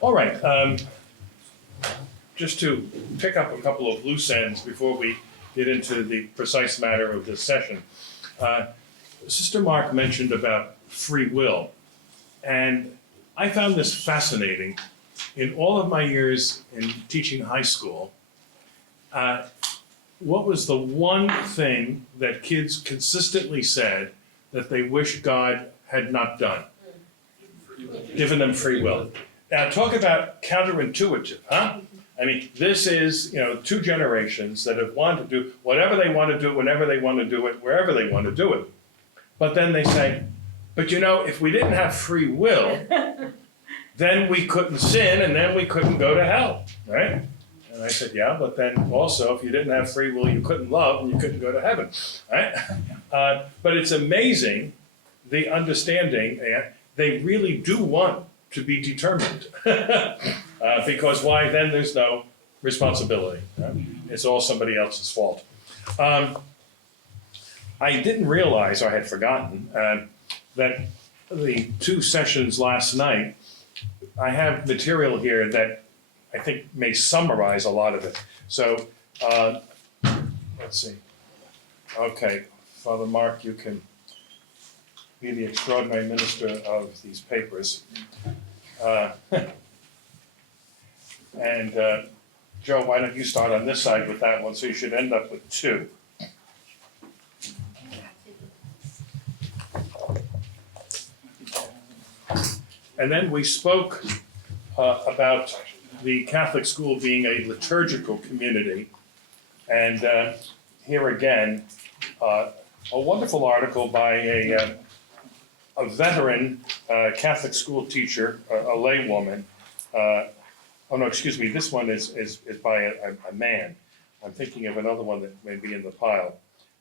All right, just to pick up a couple of loose ends before we get into the precise matter of this session. Sister Mark mentioned about free will, and I found this fascinating. In all of my years in teaching high school, what was the one thing that kids consistently said that they wish God had not done? Given them free will. Now talk about counterintuitive, huh? I mean, this is, two generations that have wanted to do whatever they want to do, whenever they want to do it, wherever they want to do it. But then they say, but if we didn't have free will, then we couldn't sin and then we couldn't go to hell, right? And I said, yeah, but then also if you didn't have free will, you couldn't love and you couldn't go to heaven, right? But it's amazing, the understanding, they really do want to be determined. Because why? Then there's no responsibility. Right? It's all somebody else's fault. I didn't realize, or I had forgotten, that the two sessions last night, I have material here that I think may summarize a lot of it. So let's see. Okay, Father Mark, you can be the extraordinary minister of these papers. And Joe, why don't you start on this side with that one, so you should end up with two. And then we spoke about the Catholic school being a liturgical community. And here again, a wonderful article by a veteran Catholic school teacher, a lay woman. Oh no, excuse me, this one is by a man. I'm thinking of another one that may be in the pile.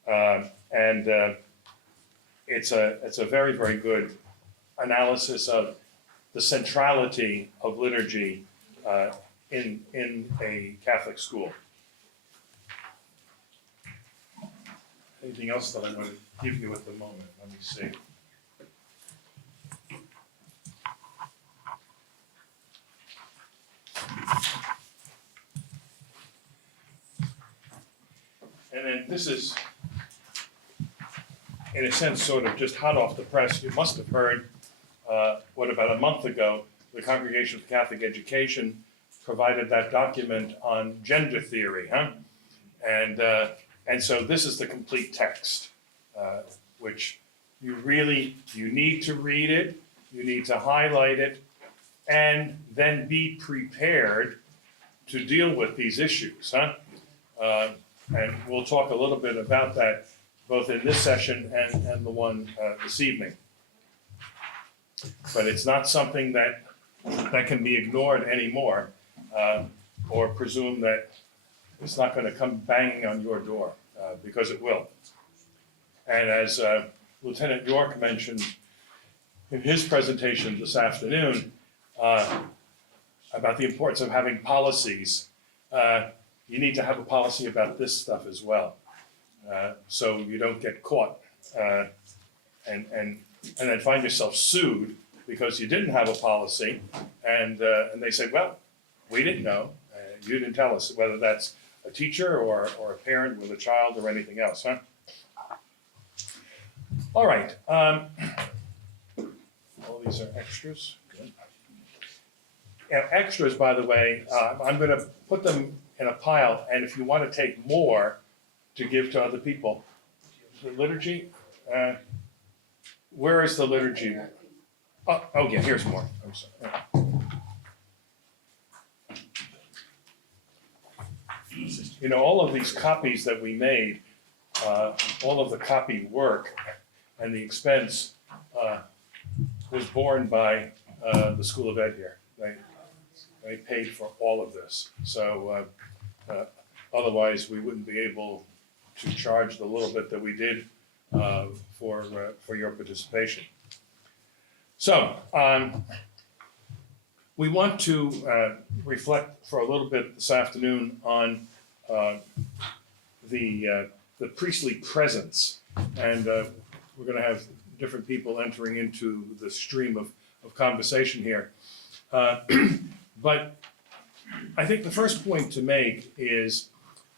And it's a very, very good analysis of the centrality of liturgy in a Catholic school. Anything else that I want to give you at the moment? Let me see. And then this is, in a sense, sort of just hot off the press. You must have heard about a month ago, the Congregation for Catholic Education provided that document on gender theory, huh? And so this is the complete text, which you need to read it, you need to highlight it, and then be prepared to deal with these issues, huh? And we'll talk a little bit about that both in this session and the one this evening. But it's not something that can be ignored anymore, or presume that it's not going to come banging on your door, because it will. And as Lieutenant York mentioned in his presentation this afternoon, about the importance of having policies, you need to have a policy about this stuff as well, so you don't get caught and then find yourself sued because you didn't have a policy, and they say, well, we didn't know, you didn't tell us, whether that's a teacher or a parent with a child or anything else, huh? All right, all these are extras. Good. Now, extras, by the way, I'm going to put them in a pile, and if you want to take more to give to other people, the liturgy, where is the liturgy? Oh yeah, here's more. I'm sorry. All of these copies that we made, all of the copy work and the expense was borne by the School of Ed here. They paid for all of this. So otherwise we wouldn't be able to charge the little bit that we did for your participation. So we want to reflect for a little bit this afternoon on the priestly presence, and we're going to have different people entering into the stream of conversation here. But I think the first point to make is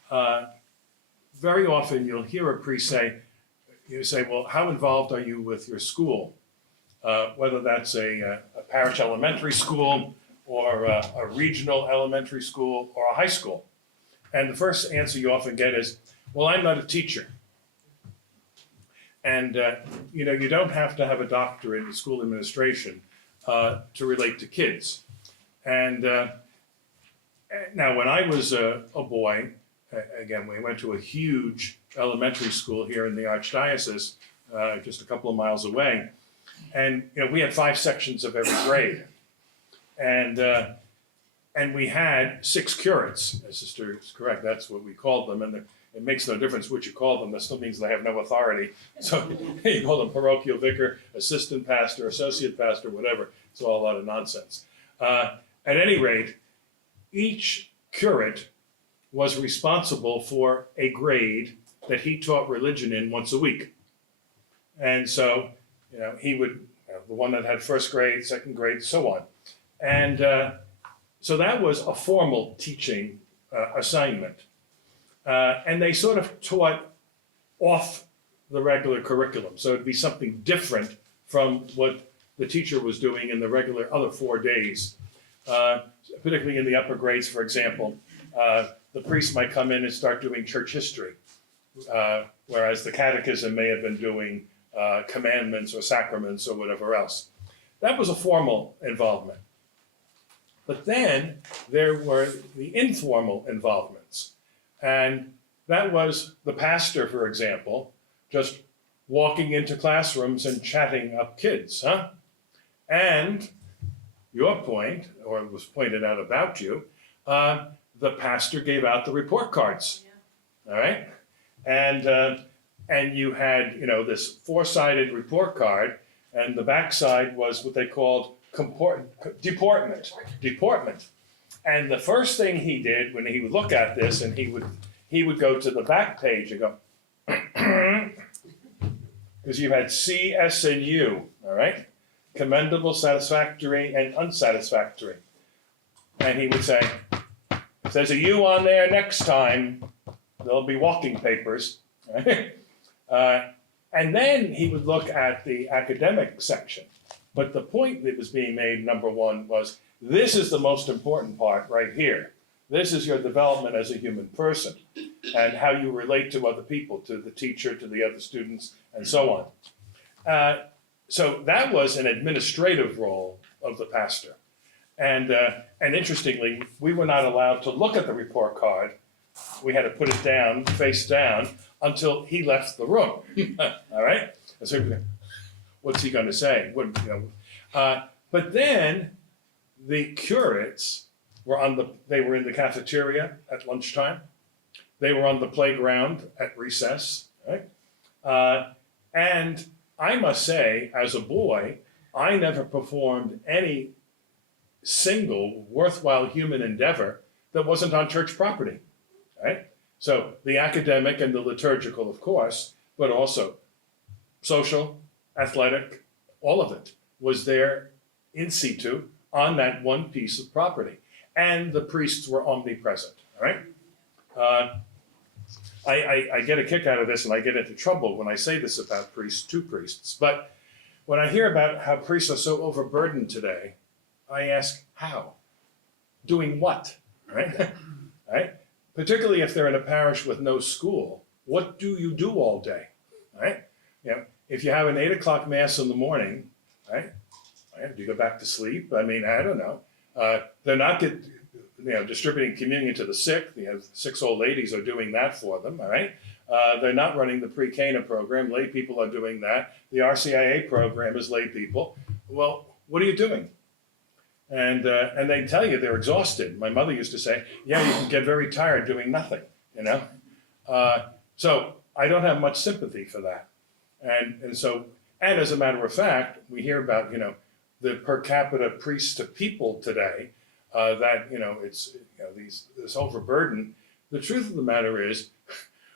very often you'll hear a priest say, well, how involved are you with your school? Whether that's a parish elementary school or a regional elementary school or a high school. And the first answer you often get is, well, I'm not a teacher. And you don't have to have a doctorate in school administration to relate to kids. And now, when I was a boy, again, we went to a huge elementary school here in the Archdiocese, just a couple of miles away. And we had 5 sections of every grade. And we had 6 curates. My sister is correct, that's what we called them. And it makes no difference what you call them, that still means they have no authority. So you call them parochial vicar, assistant pastor, associate pastor, whatever. It's all a lot of nonsense. At any rate, each curate was responsible for a grade that he taught religion in once a week. And so, he would, the one that had first grade, second grade, so on. And so that was a formal teaching assignment. And they sort of taught off the regular curriculum. So it'd be something different from what the teacher was doing in the regular other 4 days. Particularly in the upper grades, for example, the priest might come in and start doing church history, whereas the catechism may have been doing commandments or sacraments or whatever else. That was a formal involvement. But then there were the informal involvements. And that was the pastor, for example, just walking into classrooms and chatting up kids, And your point, or it was pointed out about you, the pastor gave out the report cards, all right? And you had, this 4-sided report card, and the backside was what they called deportment. And the first thing he did when he would look at this, and he would go to the back page and go, because you had C, S, and U, all right? Commendable, satisfactory, and unsatisfactory. And he would say, if there's a U on there next time, there'll be walking papers. Right? And then he would look at the academic section. But the point that was being made, number one, was this is the most important part right here. This is your development as a human person and how you relate to other people, to the teacher, to the other students, and so on. So that was an administrative role of the pastor. And interestingly, we were not allowed to look at the report card. We had to put it down, face down, until he left the room. All right? And so what's he going to say? But then the curates they were in the cafeteria at lunchtime. They were on the playground at recess. Right? And I must say, as a boy, I never performed any single worthwhile human endeavor that wasn't on church property, right? So the academic and the liturgical, of course, but also social, athletic, all of it was there in situ on that one piece of property. And the priests were omnipresent, all right? I get a kick out of this, and I get into trouble when I say this about priests to priests. But when I hear about how priests are so overburdened today, I ask, how? Doing what? Right? Right? Particularly if they're in a parish with no school, what do you do all day? Right? If you have an 8 o'clock mass in the morning, right? Do you go back to sleep? I mean, I don't know. They're not distributing communion to the sick. 6 old ladies are doing that for them, all right? They're not running the pre-Cana program. Lay people are doing that. The RCIA program is lay people. Well, what are you doing? And they tell you they're exhausted. My mother used to say, yeah, you can get very tired doing nothing, So I don't have much sympathy for that. And as a matter of fact, we hear about, the per capita priest to people today, that, it's, this overburden. The truth of the matter is,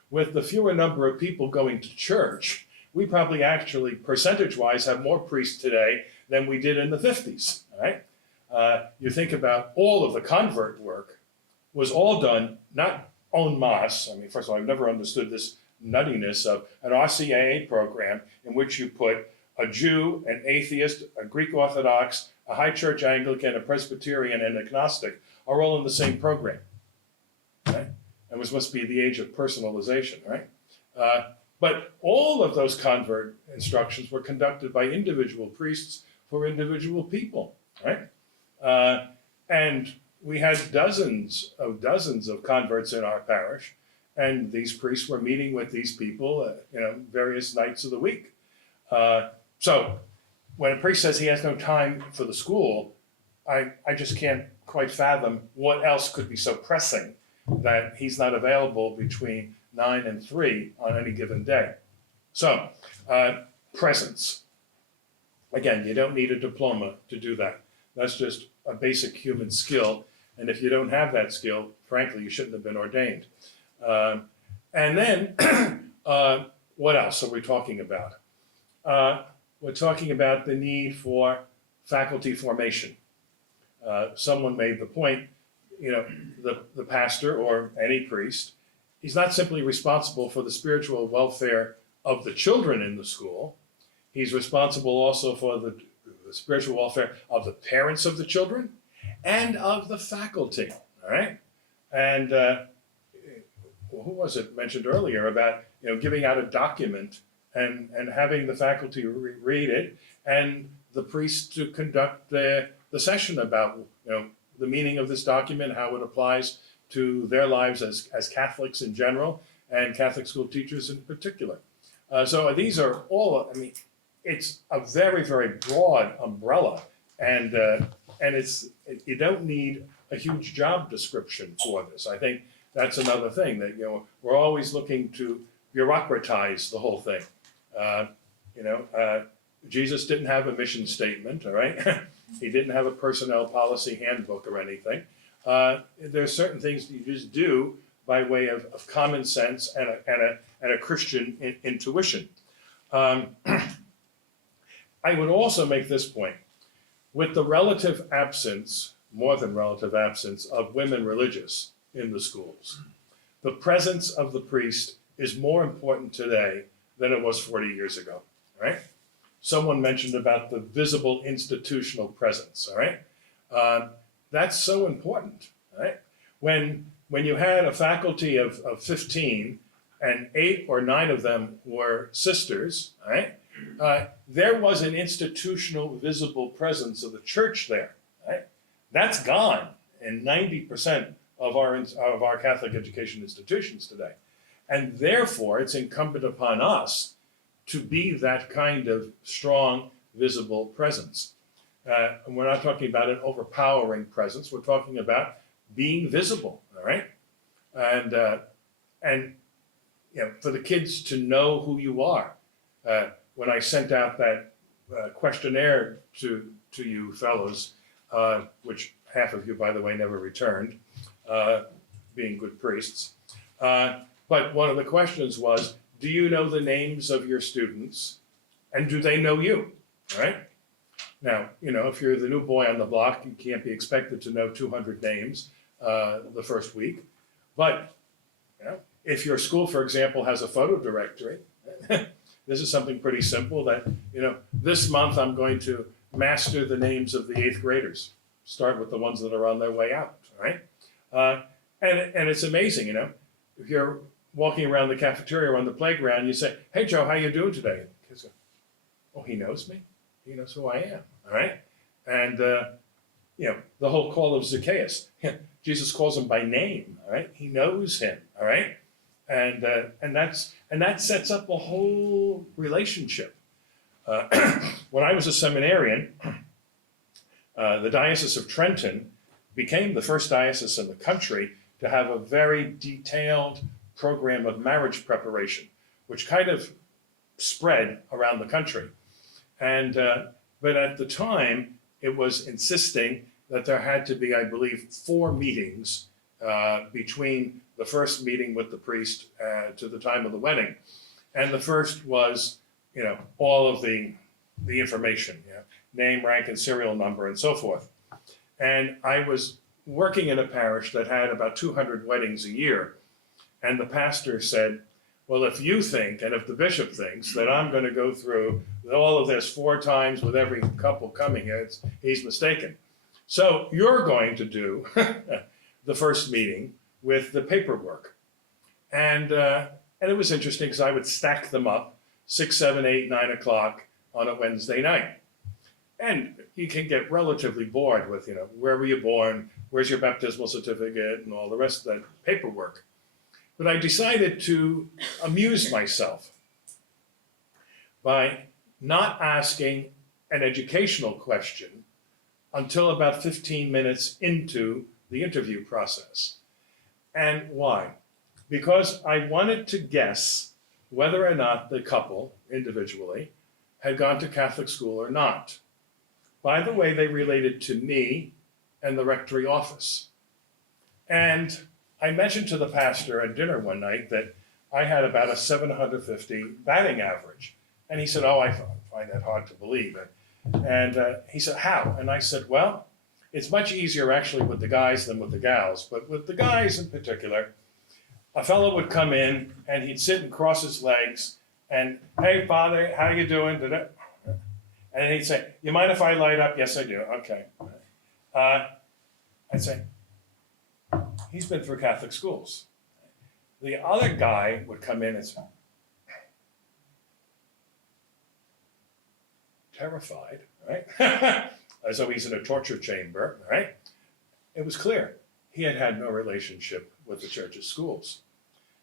with the fewer number of people going to church, we probably actually, percentage-wise, have more priests today than we did in the 50s, all right? You think about all of the convert work was all done not en masse. I mean, first of all, I've never understood this nuttiness of an RCIA program in which you put a Jew, an atheist, a Greek Orthodox, a High Church Anglican, a Presbyterian, and a Gnostic are all in the same program, right? And this must be the age of personalization, right? But all of those convert instructions were conducted by individual priests for individual people, right? And we had dozens of converts in our parish, and these priests were meeting with these people, various nights of the week. So when a priest says he has no time for the school, I just can't quite fathom what else could be so pressing that he's not available between 9 and 3 on any given day. So, presence. Again, you don't need a diploma to do that. That's just a basic human skill. And if you don't have that skill, frankly, you shouldn't have been ordained. And then, what else are we talking about? We're talking about the need for faculty formation. Someone made the point, the pastor or any priest, he's not simply responsible for the spiritual welfare of the children in the school. He's responsible also for the spiritual welfare of the parents of the children and of the faculty, all right? And who was it mentioned earlier about, giving out a document and having the faculty read it and the priest to conduct the session about, the meaning of this document, how it applies to their lives as Catholics in general and Catholic school teachers in particular. So these are all, it's a very, very broad umbrella, and you don't need a huge job description for this. I think that's another thing that, we're always looking to bureaucratize the whole thing. Jesus didn't have a mission statement, all right? He didn't have a personnel policy handbook or anything. There's certain things you just do by way of common sense and a Christian intuition. I would also make this point. With the relative absence, more than relative absence, of women religious in the schools, the presence of the priest is more important today than it was 40 years ago, right? Someone mentioned about the visible institutional presence, all right? That's so important, right? When you had a faculty of 15 and 8 or 9 of them were sisters, all right? There was an institutional visible presence of the church there, right? That's gone in 90% of our Catholic education institutions today. And therefore, it's incumbent upon us to be that kind of strong, visible presence. And we're not talking about an overpowering presence. We're talking about being visible, all right? And for the kids to know who you are. When I sent out that questionnaire to you fellows, which half of you, by the way, never returned, being good priests. But one of the questions was, do you know the names of your students, and do they know you, all right? Now, if you're the new boy on the block, you can't be expected to know 200 names the first week. But if your school, for example, has a photo directory, this is something pretty simple that, this month I'm going to master the names of the 8th graders. Start with the ones that are on their way out, right? And it's amazing, if you're walking around the cafeteria or on the playground, you say, "Hey, Joe, how you doing today?" And kids go, "Oh, he knows me. He knows who I am." All right. And, the whole call of Zacchaeus, Jesus calls him by name. All right. He knows him. All right. And that sets up a whole relationship. When I was a seminarian, the Diocese of Trenton became the first diocese in the country to have a very detailed program of marriage preparation, which kind of spread around the country. And but at the time, it was insisting that there had to be, I believe, 4 meetings between the first meeting with the priest to the time of the wedding. And the first was, all of the information, name, rank, and serial number, and so forth. And I was working in a parish that had about 200 weddings a year. And the pastor said, well, if you think, and if the bishop thinks that I'm going to go through all of this 4 times with every couple coming, he's mistaken. So you're going to do the first meeting with the paperwork. And it was interesting because I would stack them up 6, 7, 8, 9 o'clock on a Wednesday night. And you can get relatively bored with, where were you born? Where's your baptismal certificate? And all the rest of that paperwork. But I decided to amuse myself by not asking an educational question until about 15 minutes into the interview process. And why? Because I wanted to guess whether or not the couple individually had gone to Catholic school or not. By the way, they related to me and the rectory office. And I mentioned to the pastor at dinner one night that I had about a 750 batting average. And he said, oh, I find that hard to believe. And he said, how? And I said, well, it's much easier actually with the guys than with the gals. But with the guys in particular, a fellow would come in and he'd sit and cross his legs and, hey, Father, how you doing? And he'd say, you mind if I light up? Yes, I do. Okay. I'd say, he's been through Catholic schools. The other guy would come in and say, terrified, right? As though he's in a torture chamber, right? It was clear he had had no relationship with the church's schools.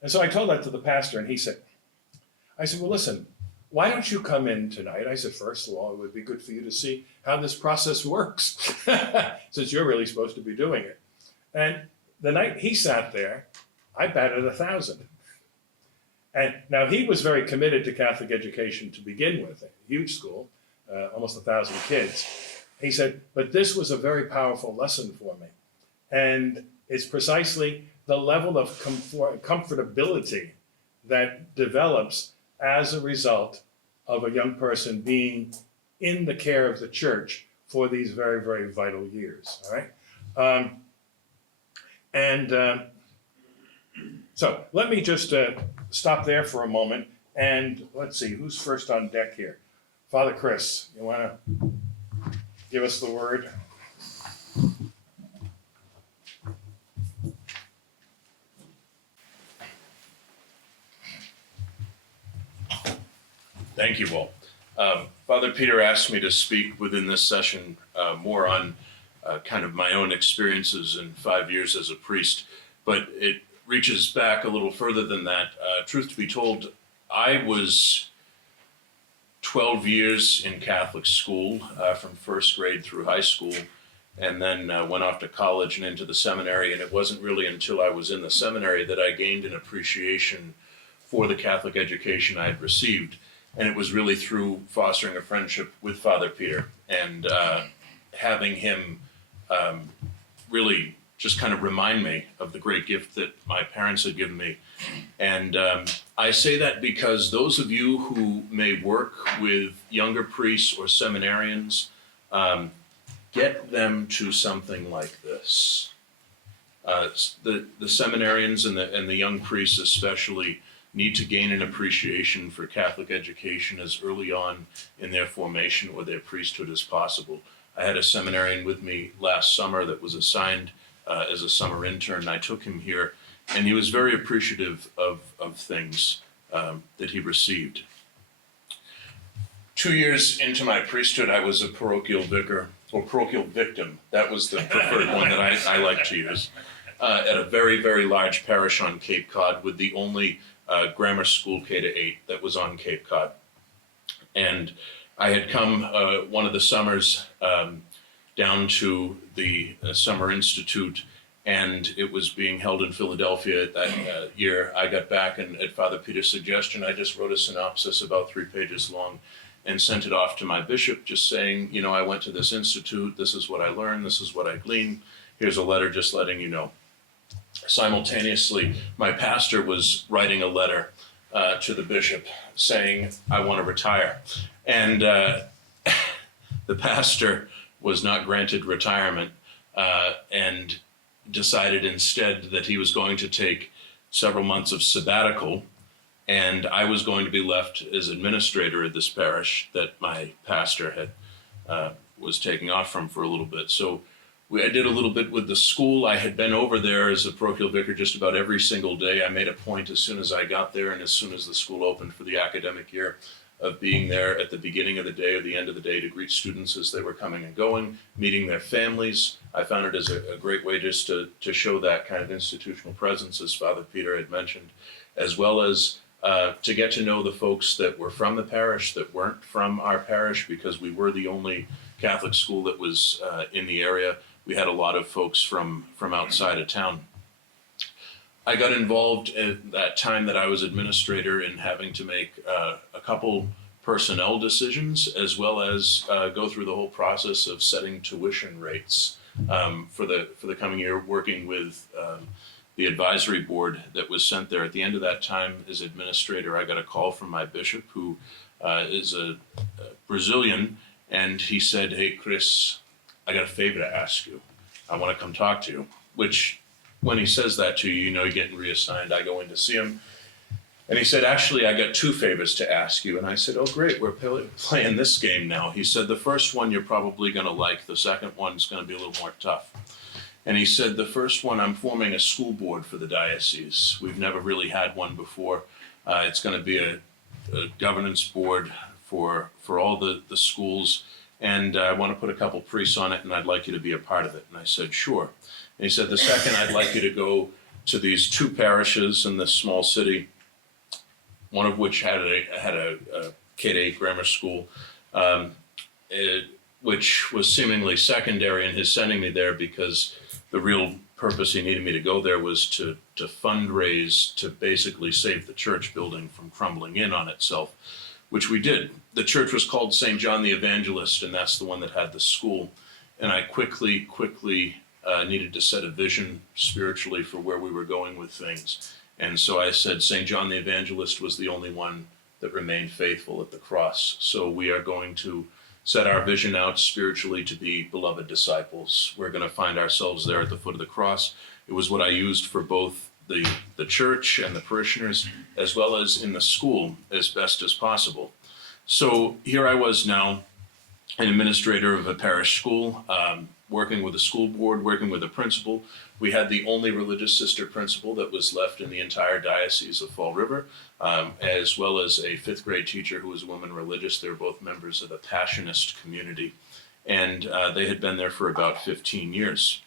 And so I told that to the pastor, and I said, well, listen, why don't you come in tonight? I said, first of all, it would be good for you to see how this process works, since you're really supposed to be doing it. And the night he sat there, I batted 1,000. And now he was very committed to Catholic education to begin with, a huge school, almost 1,000 kids. He said, but this was a very powerful lesson for me. And it's precisely the level of comfortability that develops as a result of a young person being in the care of the church for these very, very vital years, all right? So let me just stop there for a moment, and let's see, who's first on deck here? Father Chris, you want to give us the word? Thank you, Will. Father Peter asked me to speak within this session more on kind of my own experiences in 5 years as a priest, but it reaches back a little further than that. Truth to be told, I was 12 years in Catholic school from first grade through high school, and then went off to college and into the seminary, and it wasn't really until I was in the seminary that I gained an appreciation for the Catholic education I had received. And it was really through fostering a friendship with Father Peter and having him really just kind of remind me of the great gift that my parents had given me. And I say that because those of you who may work with younger priests or seminarians, get them to something like this. The seminarians and the young priests especially need to gain an appreciation for Catholic education as early on in their formation or their priesthood as possible. I had a seminarian with me last summer that was assigned as a summer intern. I took him here, and he was very appreciative of things that he received. 2 years into my priesthood, I was a parochial vicar, or parochial victim. That was the preferred one that I like to use, at a very, very large parish on Cape Cod with the only grammar school K-8 that was on Cape Cod. And I had come one of the summers down to the Summer Institute, and it was being held in Philadelphia that year. I got back, and at Father Peter's suggestion, I just wrote a synopsis about 3 pages long and sent it off to my bishop, just saying, I went to this institute, this is what I learned, this is what I gleaned, here's a letter just letting you know. Simultaneously, my pastor was writing a letter to the bishop saying, I want to retire. And the pastor was not granted retirement and decided instead that he was going to take several months of sabbatical, and I was going to be left as administrator of this parish that my pastor had was taking off from for a little bit. So I did a little bit with the school. I had been over there as a parochial vicar just about every single day. I made a point as soon as I got there and as soon as the school opened for the academic year of being there at the beginning of the day or the end of the day to greet students as they were coming and going, meeting their families. I found it as a great way just to show that kind of institutional presence, as Father Peter had mentioned, as well as to get to know the folks that were from the parish that weren't from our parish, because we were the only Catholic school that was in the area. We had a lot of folks from outside of town. I got involved at that time that I was administrator in having to make a couple personnel decisions, as well as go through the whole process of setting tuition rates for the coming year, working with the advisory board that was sent there. At the end of that time as administrator, I got a call from my bishop, who is a Brazilian, and he said, "Hey, Chris, I got a favor to ask you. I want to come talk to you," which, when he says that to you, you know you're getting reassigned. I go in to see him, and he said, "Actually, I got two favors to ask you." And I said, "Oh, great, we're playing this game now." He said, "The first one you're probably going to like. The second one's going to be a little more tough." And he said, "The first one, I'm forming a school board for the diocese. We've never really had one before. It's going to be a governance board for all the schools. And I want to put a couple priests on it, and I'd like you to be a part of it." And I said, "Sure." And he said, "The second, I'd like you to go to these two parishes in this small city, one of which had a K-8 grammar school, which was seemingly secondary in his sending me there, because the real purpose he needed me to go there was to fundraise to basically save the church building from crumbling in on itself," which we did. The church was called St. John the Evangelist, and that's the one that had the school. And I quickly needed to set a vision spiritually for where we were going with things. And so I said St. John the Evangelist was the only one that remained faithful at the cross. So we are going to set our vision out spiritually to be beloved disciples. We're going to find ourselves there at the foot of the cross. It was what I used for both the church and the parishioners, as well as in the school, as best as possible. So here I was now, an administrator of a parish school, working with the school board, working with the principal. We had the only religious sister principal that was left in the entire diocese of Fall River, as well as a fifth grade teacher who was a woman religious. They were both members of the Passionist community, and they had been there for about 15 years.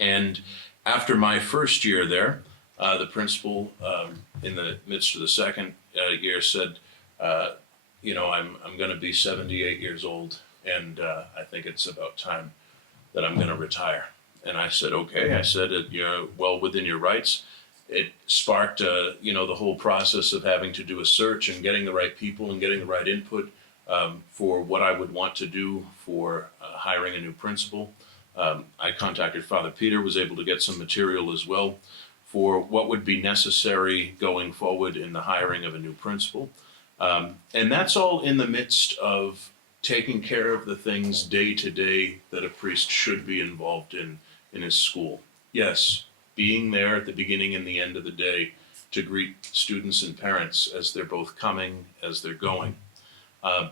And after my first year there, the principal, in the midst of the second year, said, I'm going to be 78 years old, and I think it's about time that I'm going to retire. And I said, okay. I said, you're well within your rights. It sparked, the whole process of having to do a search and getting the right people and getting the right input for what I would want to do for hiring a new principal. I contacted Father Peter, was able to get some material as well for what would be necessary going forward in the hiring of a new principal. And that's all in the midst of taking care of the things day to day that a priest should be involved in his school. Yes, being there at the beginning and the end of the day to greet students and parents as they're both coming, as they're going.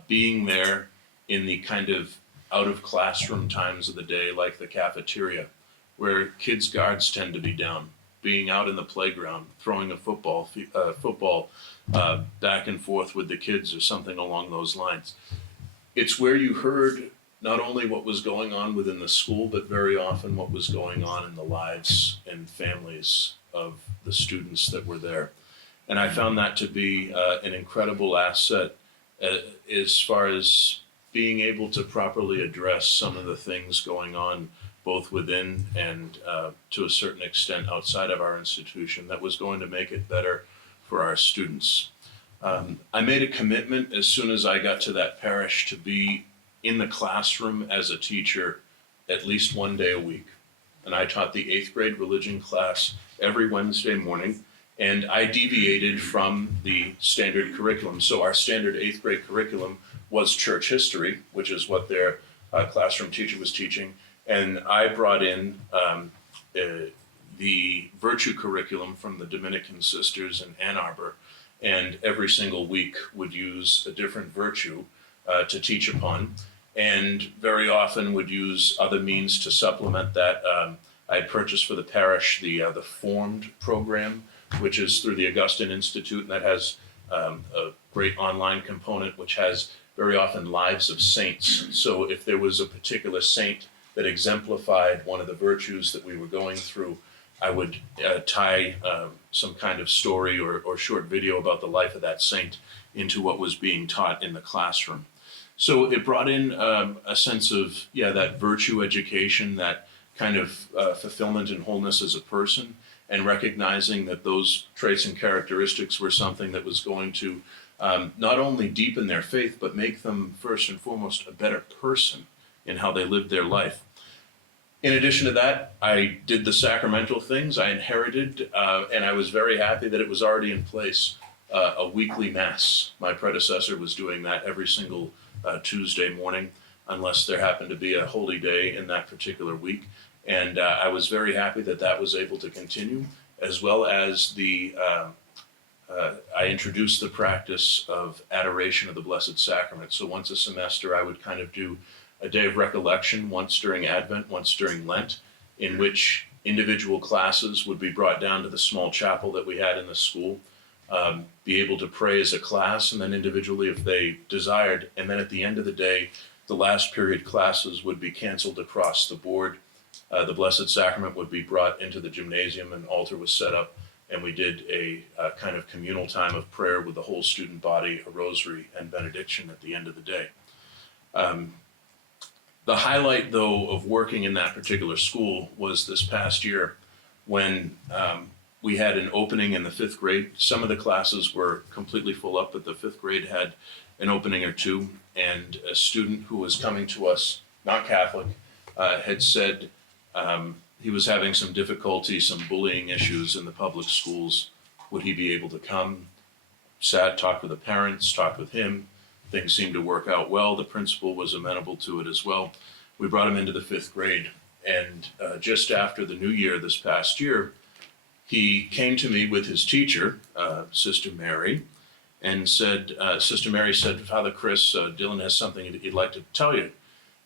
Being there in the kind of out of classroom times of the day, like the cafeteria, where kids' guards tend to be down. Being out in the playground, throwing a football back and forth with the kids or something along those lines. It's where you heard not only what was going on within the school, but very often what was going on in the lives and families of the students that were there. And I found that to be an incredible asset as far as being able to properly address some of the things going on both within and to a certain extent outside of our institution that was going to make it better for our students. I made a commitment as soon as I got to that parish to be in the classroom as a teacher at least one day a week. And I taught the 8th grade religion class every Wednesday morning, and I deviated from the standard curriculum. So our standard 8th grade curriculum was church history, which is what their classroom teacher was teaching. And I brought in the virtue curriculum from the Dominican sisters in Ann Arbor, and every single week would use a different virtue to teach upon, and very often would use other means to supplement that. I had purchased for the parish the Formed program, which is through the Augustine Institute, and that has a great online component, which has very often lives of saints. So if there was a particular saint that exemplified one of the virtues that we were going through, I would tie some kind of story or short video about the life of that saint into what was being taught in the classroom. So it brought in a sense of, that virtue education, that kind of fulfillment and wholeness as a person, and recognizing that those traits and characteristics were something that was going to not only deepen their faith, but make them first and foremost a better person in how they lived their life. In addition to that, I did the sacramental things. I inherited, and I was very happy that it was already in place, a weekly mass. My predecessor was doing that every single Tuesday morning, unless there happened to be a holy day in that particular week. And I was very happy that that was able to continue, as well as I introduced the practice of adoration of the Blessed Sacrament. So once a semester, I would kind of do a day of recollection, once during Advent, once during Lent, in which individual classes would be brought down to the small chapel that we had in the school, be able to pray as a class, and then individually if they desired. And then at the end of the day, the last period classes would be canceled across the board. The Blessed Sacrament would be brought into the gymnasium, an altar was set up, and we did a kind of communal time of prayer with the whole student body, a rosary and benediction at the end of the day. The highlight, though, of working in that particular school was this past year when we had an opening in the 5th grade. Some of the classes were completely full up, but the 5th grade had an opening or two, and a student who was coming to us, not Catholic, had said he was having some difficulty, some bullying issues in the public schools. Would he be able to come? Sat, talked with the parents, talked with him. Things seemed to work out well. The principal was amenable to it as well. We brought him into the 5th grade, and just after the new year this past year, he came to me with his teacher, Sister Mary, and said, Sister Mary said, Father Chris, Dylan has something he'd like to tell you.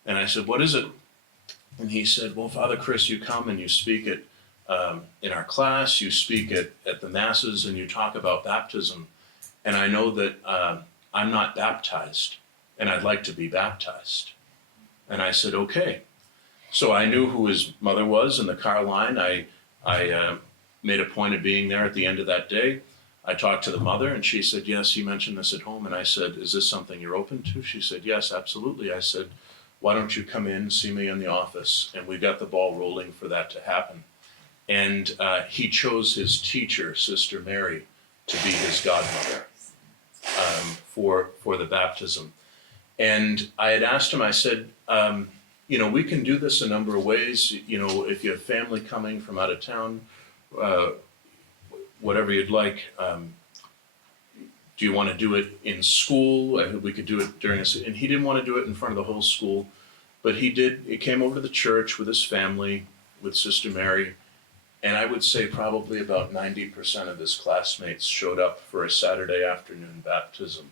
And I said, what is it? And he said, well, Father Chris, you come and you speak in our class, you speak at the masses, and you talk about baptism. And I know that I'm not baptized, and I'd like to be baptized. And I said, okay. So I knew who his mother was in the car line. I made a point of being there at the end of that day. I talked to the mother, and she said, yes, he mentioned this at home. And I said, is this something you're open to? She said, yes, absolutely. I said, why don't you come in, see me in the office? And we got the ball rolling for that to happen. And he chose his teacher, Sister Mary, to be his godmother for the baptism. And I had asked him, I said, we can do this a number of ways. If you have family coming from out of town, whatever you'd like. Do you want to do it in school? We could do it during and he didn't want to do it in front of the whole school, but he did. He came over to the church with his family, with Sister Mary, and I would say probably about 90% of his classmates showed up for a Saturday afternoon baptism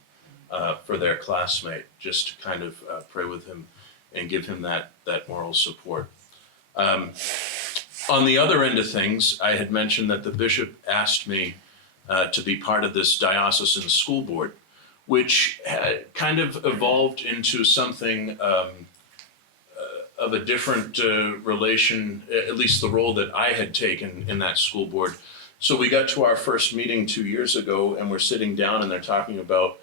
for their classmate, just to kind of pray with him and give him that moral support. On the other end of things, I had mentioned that the bishop asked me to be part of this diocesan school board, which had kind of evolved into something of a different relation, at least the role that I had taken in that school board. So we got to our first meeting 2 years ago, and we're sitting down and they're talking about,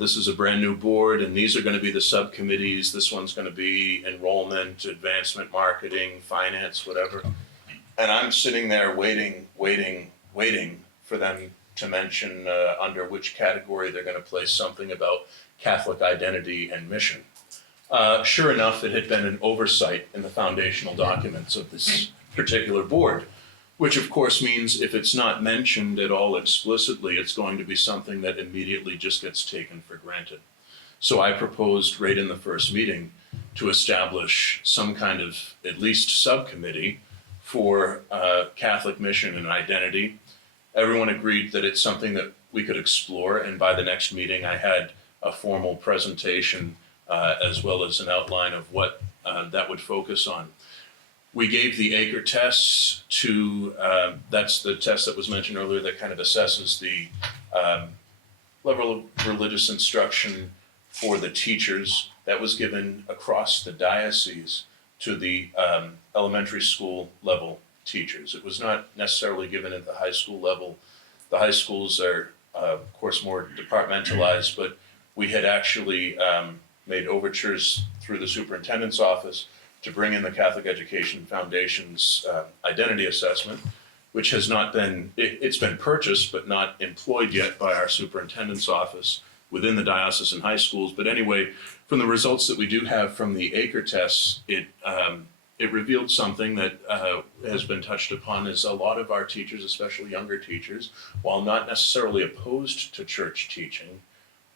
this is a brand new board, and these are going to be the subcommittees. This one's going to be enrollment, advancement, marketing, finance, whatever. And I'm sitting there waiting for them to mention under which category they're going to place something about Catholic identity and mission. Sure enough, it had been an oversight in the foundational documents of this particular board, which of course means if it's not mentioned at all explicitly, it's going to be something that immediately just gets taken for granted. So I proposed right in the first meeting to establish some kind of at least subcommittee for Catholic mission and identity. Everyone agreed that it's something that we could explore, and by the next meeting I had a formal presentation as well as an outline of what that would focus on. We gave the Acre tests to, that's the test that was mentioned earlier that kind of assesses the level of religious instruction for the teachers. That was given across the diocese to the elementary school level teachers. It was not necessarily given at the high school level. The high schools are, of course, more departmentalized, but we had actually made overtures through the superintendent's office to bring in the Catholic Education Foundation's identity assessment, which has not been, it's been purchased but not employed yet by our superintendent's office within the diocesan high schools. But anyway, from the results that we do have from the Acre tests, it revealed something that has been touched upon, is a lot of our teachers, especially younger teachers, while not necessarily opposed to church teaching,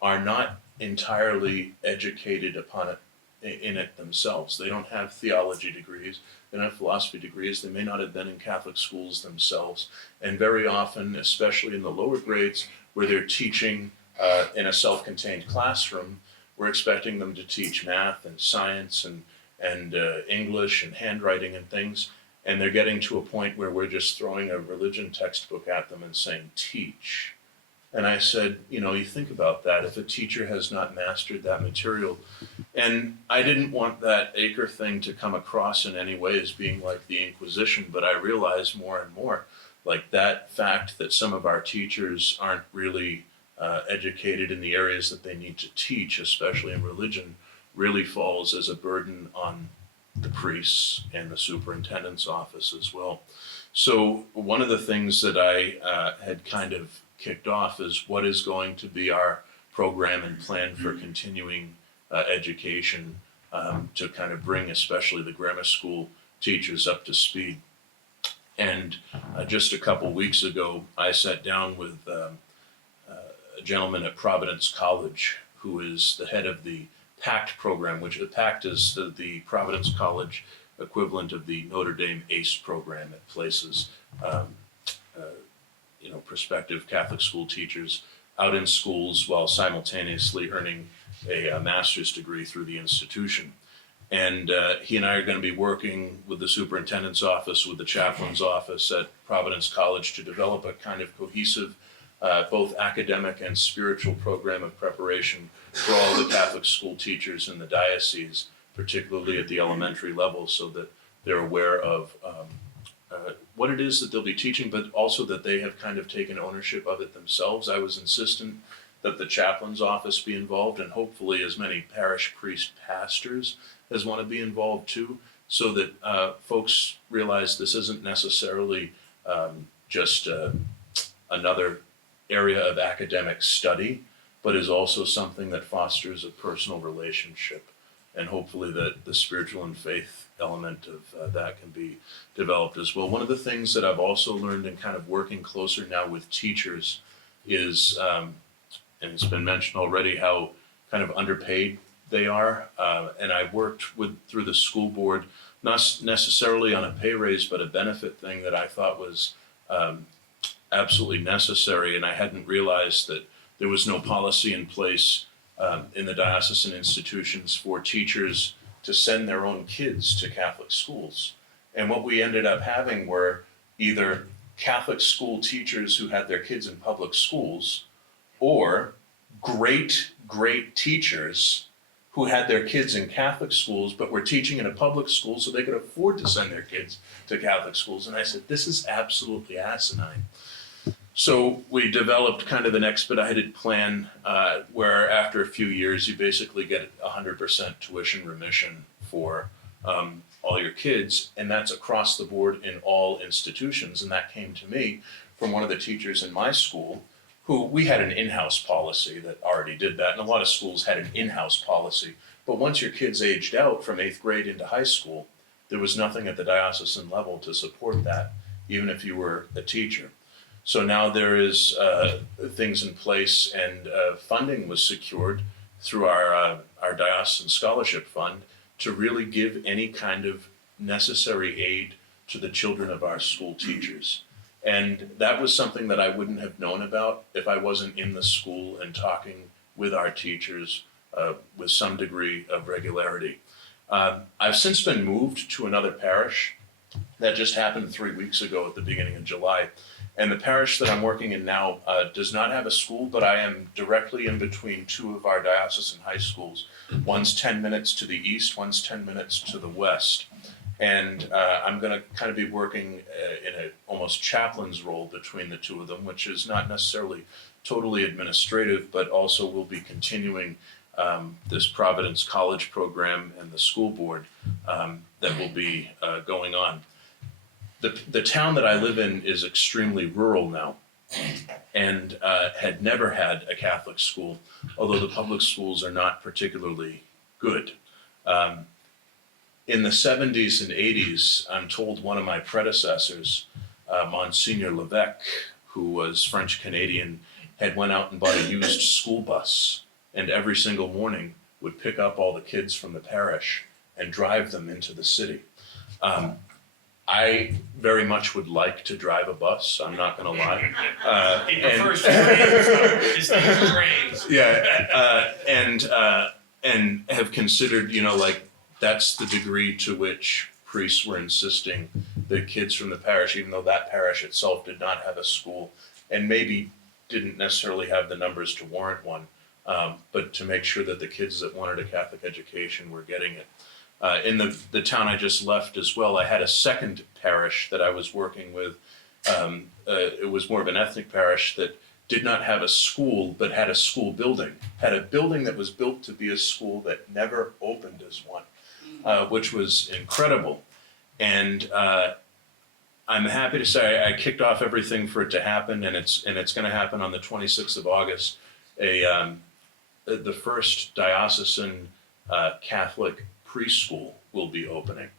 are not entirely educated upon it in it themselves. They don't have theology degrees, they don't have philosophy degrees, they may not have been in Catholic schools themselves, and very often, especially in the lower grades, where they're teaching in a self-contained classroom, we're expecting them to teach math and science and English and handwriting and things, and they're getting to a point where we're just throwing a religion textbook at them and saying, teach. And I said, you think about that, if a teacher has not mastered that material. And I didn't want that Acre thing to come across in any way as being like the Inquisition, but I realized more and more, like that fact that some of our teachers aren't really educated in the areas that they need to teach, especially in religion, really falls as a burden on the priests and the superintendent's office as well. So one of the things that I had kind of kicked off is what is going to be our program and plan for continuing education to kind of bring especially the grammar school teachers up to speed. And just a couple weeks ago, I sat down with a gentleman at Providence College who is the head of the PACT program, which the PACT is the Providence College equivalent of the Notre Dame ACE program. It places prospective Catholic school teachers out in schools while simultaneously earning a master's degree through the institution. And he and I are going to be working with the superintendent's office, with the chaplain's office at Providence College to develop a kind of cohesive, both academic and spiritual program of preparation for all the Catholic school teachers in the diocese, particularly at the elementary level, so that they're aware of what it is that they'll be teaching, but also that they have kind of taken ownership of it themselves. I was insistent that the chaplain's office be involved, and hopefully as many parish priest pastors as want to be involved too, so that folks realize this isn't necessarily just another area of academic study, but is also something that fosters a personal relationship, and hopefully that the spiritual and faith element of that can be developed as well. One of the things that I've also learned in kind of working closer now with teachers is, and it's been mentioned already, how kind of underpaid they are. And I've worked through the school board, not necessarily on a pay raise, but a benefit thing that I thought was absolutely necessary. And I hadn't realized that there was no policy in place in the diocesan institutions for teachers to send their own kids to Catholic schools. And what we ended up having were either Catholic school teachers who had their kids in public schools, or great teachers who had their kids in Catholic schools but were teaching in a public school so they could afford to send their kids to Catholic schools. And I said, this is absolutely asinine. So we developed kind of an expedited plan where after a few years you basically get 100% tuition remission for all your kids, and that's across the board in all institutions. And that came to me from one of the teachers in my school, who we had an in-house policy that already did that, and a lot of schools had an in-house policy. But once your kids aged out from 8th grade into high school, there was nothing at the diocesan level to support that, even if you were a teacher. So now there is things in place, and funding was secured through our diocesan scholarship fund to really give any kind of necessary aid to the children of our school teachers. And that was something that I wouldn't have known about if I wasn't in the school and talking with our teachers with some degree of regularity. I've since been moved to another parish. That just happened 3 weeks ago at the beginning of July. And the parish that I'm working in now does not have a school, but I am directly in between two of our diocesan high schools. One's 10 minutes to the east, one's 10 minutes to the west. And I'm going to kind of be working in an almost chaplain's role between the two of them, which is not necessarily totally administrative, but also will be continuing this Providence College program and the school board that will be going on. The town that I live in is extremely rural now and had never had a Catholic school, although the public schools are not particularly good. In the 70s and 80s, I'm told one of my predecessors, Msgr Levesque, who was French-Canadian, had went out and bought a used school bus, and every single morning would pick up all the kids from the parish and drive them into the city. I very much would like to drive a bus, I'm not gonna lie. He prefers trains, though. His thing is trains. Yeah, and have considered, like, that's the degree to which priests were insisting that kids from the parish, even though that parish itself did not have a school, and maybe didn't necessarily have the numbers to warrant one, but to make sure that the kids that wanted a Catholic education were getting it. In the town I just left as well, I had a second parish that I was working with. It was more of an ethnic parish that did not have a school, but had a school building. Had a building that was built to be a school that never opened as one, which was incredible. And I'm happy to say I kicked off everything for it to happen, and it's going to happen on the 26th of August. The first diocesan Catholic preschool will be opening,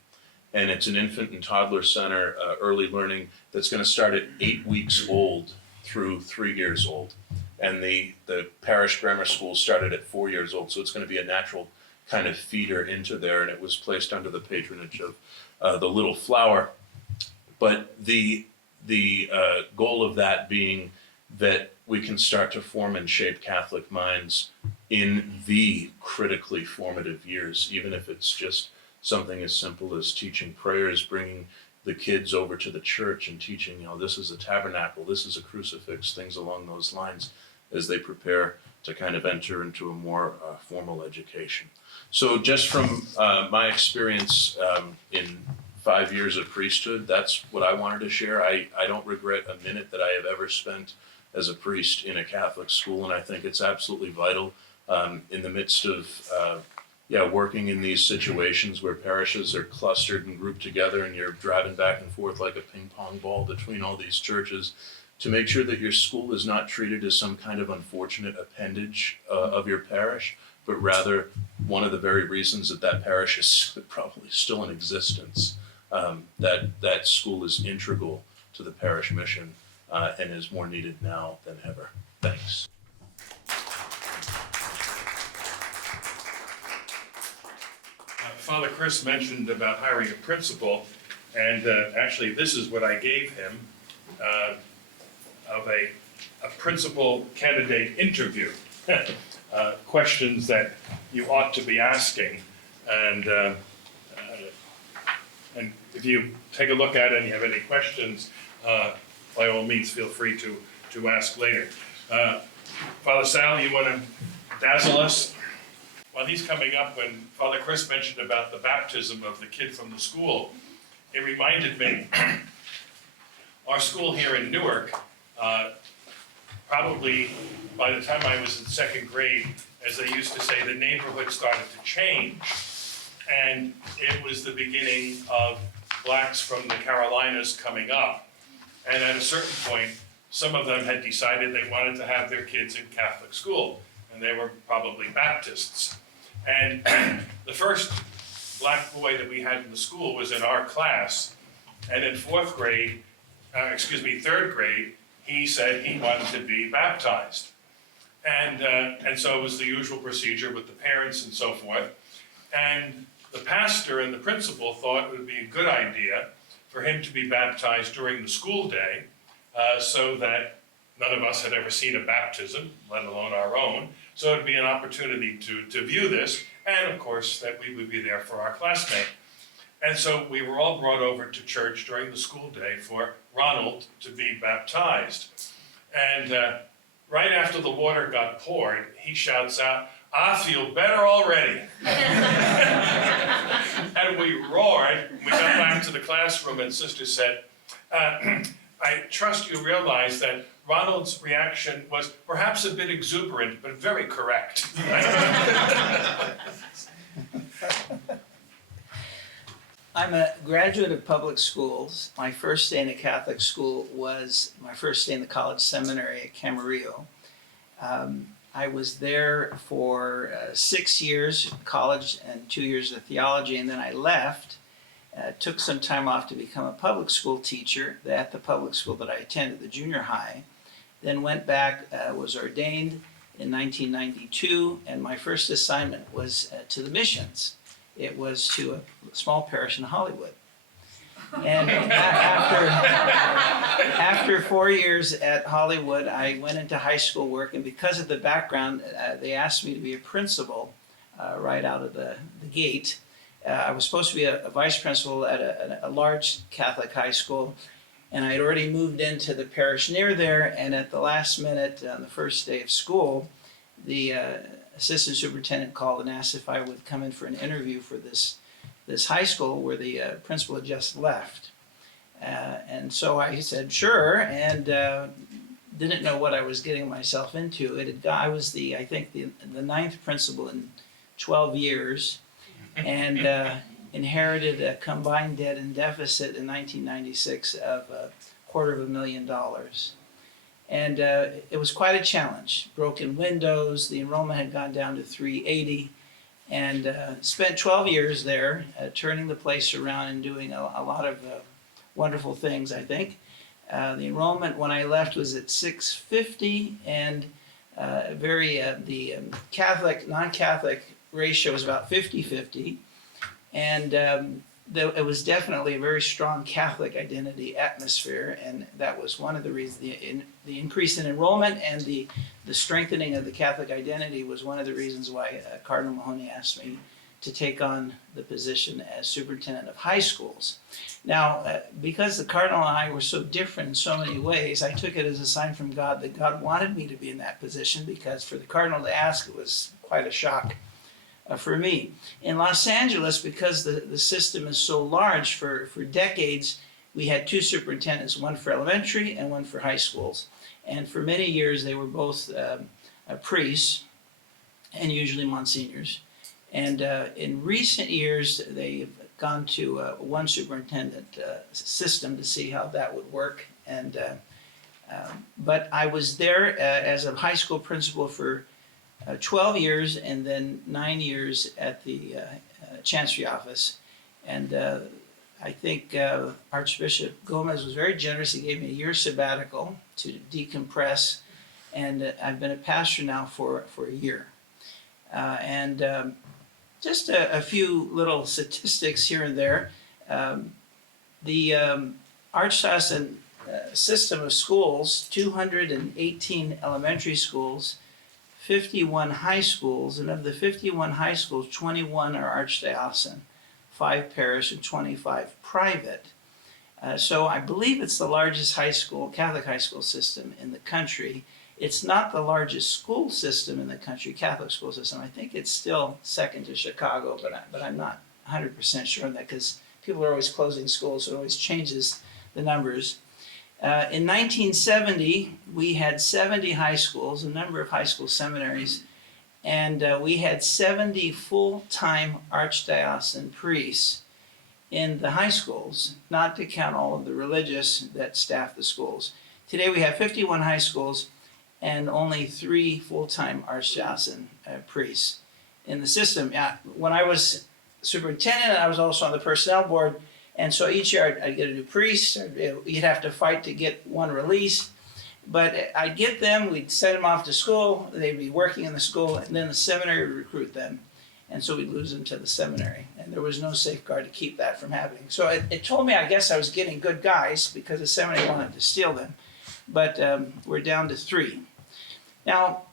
and it's an infant and toddler center, early learning, that's going to start at 8 weeks old through 3 years old, and the parish grammar school started at 4 years old, so it's going to be a natural kind of feeder into there, and it was placed under the patronage of the Little Flower. But the goal of that being that we can start to form and shape Catholic minds in the critically formative years, even if it's just something as simple as teaching prayers, bringing the kids over to the church and teaching, this is a tabernacle, this is a crucifix, things along those lines, as they prepare to kind of enter into a more formal education. So just from my experience in 5 years of priesthood, that's what I wanted to share. I don't regret a minute that I have ever spent as a priest in a Catholic school, and I think it's absolutely vital in the midst of working in these situations where parishes are clustered and grouped together and you're driving back and forth like a ping pong ball between all these churches, to make sure that your school is not treated as some kind of unfortunate appendage of your parish, but rather one of the very reasons that parish is probably still in existence. That school is integral to the parish mission and is more needed now than ever. Thanks. Father Chris mentioned about hiring a principal, and actually this is what I gave him of a principal candidate interview. Questions that you ought to be asking, and if you take a look at it and you have any questions, by all means feel free to ask later. Father Sal, you want to dazzle us? While he's coming up, when Father Chris mentioned about the baptism of the kid from the school, it reminded me, our school here in Newark, probably by the time I was in second grade, as they used to say, the neighborhood started to change. And it was the beginning of blacks from the Carolinas coming up. And at a certain point, some of them had decided they wanted to have their kids in Catholic school, and they were probably Baptists. And the first black boy that we had in the school was in our class, and in third grade, he said he wanted to be baptized. And so it was the usual procedure with the parents and so forth. And the pastor and the principal thought it would be a good idea for him to be baptized during the school day, so that none of us had ever seen a baptism, let alone our own. So it'd be an opportunity to view this, and of course that we would be there for our classmate. And so we were all brought over to church during the school day for Ronald to be baptized. And right after the water got poured, he shouts out, "I feel better already." And we roared. We got back to the classroom and Sister said, "I trust you realize that Ronald's reaction was perhaps a bit exuberant, but very correct." I'm a graduate of public schools. My first day in a Catholic school was my first day in the college seminary at Camarillo. I was there for 6 years, college, and 2 years of theology, and then I left, took some time off to become a public school teacher at the public school that I attended, the junior high, then went back, was ordained in 1992, and my first assignment was to the missions. It was to a small parish in Hollywood. And after 4 years at Hollywood, I went into high school work, and because of the background, they asked me to be a principal right out of the gate. I was supposed to be a vice principal at a large Catholic high school, and I had already moved into the parish near there, and at the last minute, on the first day of school, the assistant superintendent called and asked if I would come in for an interview for this high school where the principal had just left. And so I said, sure, and didn't know what I was getting myself into. I was I think the 9th principal in 12 years, and inherited a combined debt and deficit in 1996 of $250,000. And it was quite a challenge. Broken windows, the enrollment had gone down to 380, and spent 12 years there turning the place around and doing a lot of wonderful things, I think. The enrollment when I left was at 650, and the Catholic, non-Catholic ratio was about 50-50, and it was definitely a very strong Catholic identity atmosphere, and that was one of the reasons. The increase in enrollment and the strengthening of the Catholic identity was one of the reasons why Cardinal Mahoney asked me to take on the position as superintendent of high schools. Now, because the Cardinal and I were so different in so many ways, I took it as a sign from God that God wanted me to be in that position, because for the Cardinal to ask, it was quite a shock for me. In Los Angeles, because the system is so large, for decades, we had 2 superintendents, one for elementary and one for high schools. And for many years, they were both priests, and usually monsignors. And in recent years, they've gone to one superintendent system to see how that would work. And but I was there as a high school principal for 12 years, and then 9 years at the Chancery office. And I think Archbishop Gomez was very generous. He gave me a year sabbatical to decompress, and I've been a pastor now for a year. Just a few little statistics here and there. The Archdiocesan system of schools, 218 elementary schools, 51 high schools, and of the 51 high schools, 21 are archdiocesan, 5 parish and 25 private. So I believe it's the largest Catholic high school system in the country. It's not the largest school system in the country, Catholic school system. I think it's still second to Chicago, but I'm not 100% sure on that, because people are always closing schools, so it always changes the numbers. In 1970, we had 70 high schools, a number of high school seminaries, and we had 70 full-time archdiocesan priests in the high schools, not to count all of the religious that staff the schools. Today we have 51 high schools and only 3 full-time archdiocesan priests in the system. When I was superintendent, I was also on the personnel board. And so each year I'd get a new priest. You'd have to fight to get one released. But I'd get them, we'd send them off to school, they'd be working in the school, and then the seminary would recruit them. and so we'd lose them to the seminary. And there was no safeguard to keep that from happening. So it told me, I guess, I was getting good guys because the seminary wanted to steal them. But we're down to 3. Now,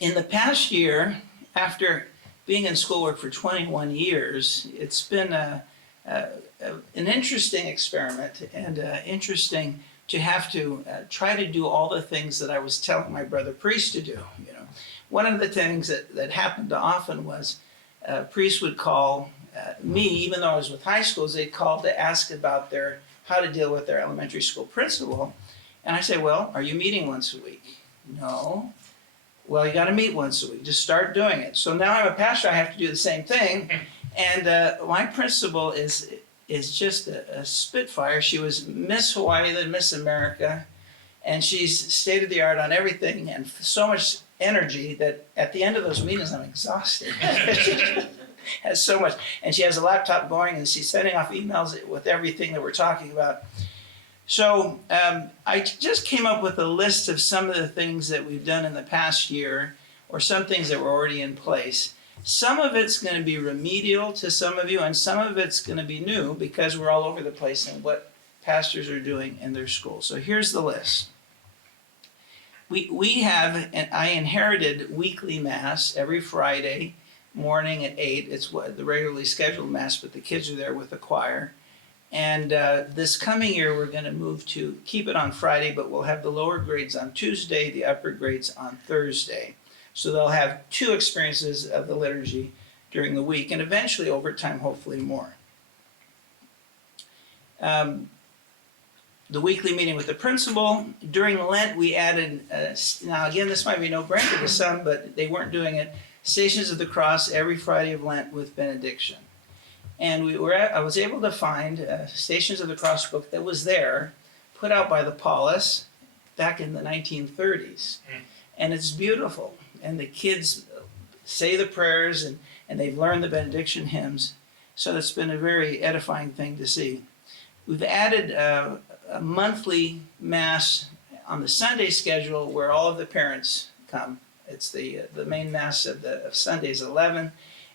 in the past year, after being in schoolwork for 21 years, it's been an interesting experiment and interesting to have to try to do all the things that I was telling my brother priests to do. You know, one of the things that happened often was priests would call me, even though I was with high schools, they'd call to ask about how to deal with their elementary school principal. And I say, well, are you meeting once a week? No. Well, you got to meet once a week. Just start doing it. So now I'm a pastor. I have to do the same thing. And my principal is just a spitfire. She was Miss Hawaii, then Miss America, and she's state of the art on everything, and so much energy that at the end of those meetings I'm exhausted. She has so much, and she has a laptop going, and she's sending off emails with everything that we're talking about. So I just came up with a list of some of the things that we've done in the past year, or some things that were already in place. Some of it's going to be remedial to some of you, and some of it's going to be new because we're all over the place in what pastors are doing in their schools. So here's the list. We have, and I inherited weekly Mass every Friday morning at 8. It's the regularly scheduled Mass, but the kids are there with the choir. And this coming year, we're going to move to keep it on Friday, but we'll have the lower grades on Tuesday, the upper grades on Thursday. So they'll have 2 experiences of the liturgy during the week, and eventually over time, hopefully more. The weekly meeting with the principal. During Lent, we added, now again, this might be no brainer to some, but they weren't doing it, Stations of the Cross every Friday of Lent with benediction. And I was able to find a Stations of the Cross book that was there, put out by the Paulus back in the 1930s. And it's beautiful. And the kids say the prayers, and they've learned the benediction hymns. So it's been a very edifying thing to see. We've added a monthly Mass on the Sunday schedule where all of the parents come. It's the main Mass of Sundays 11.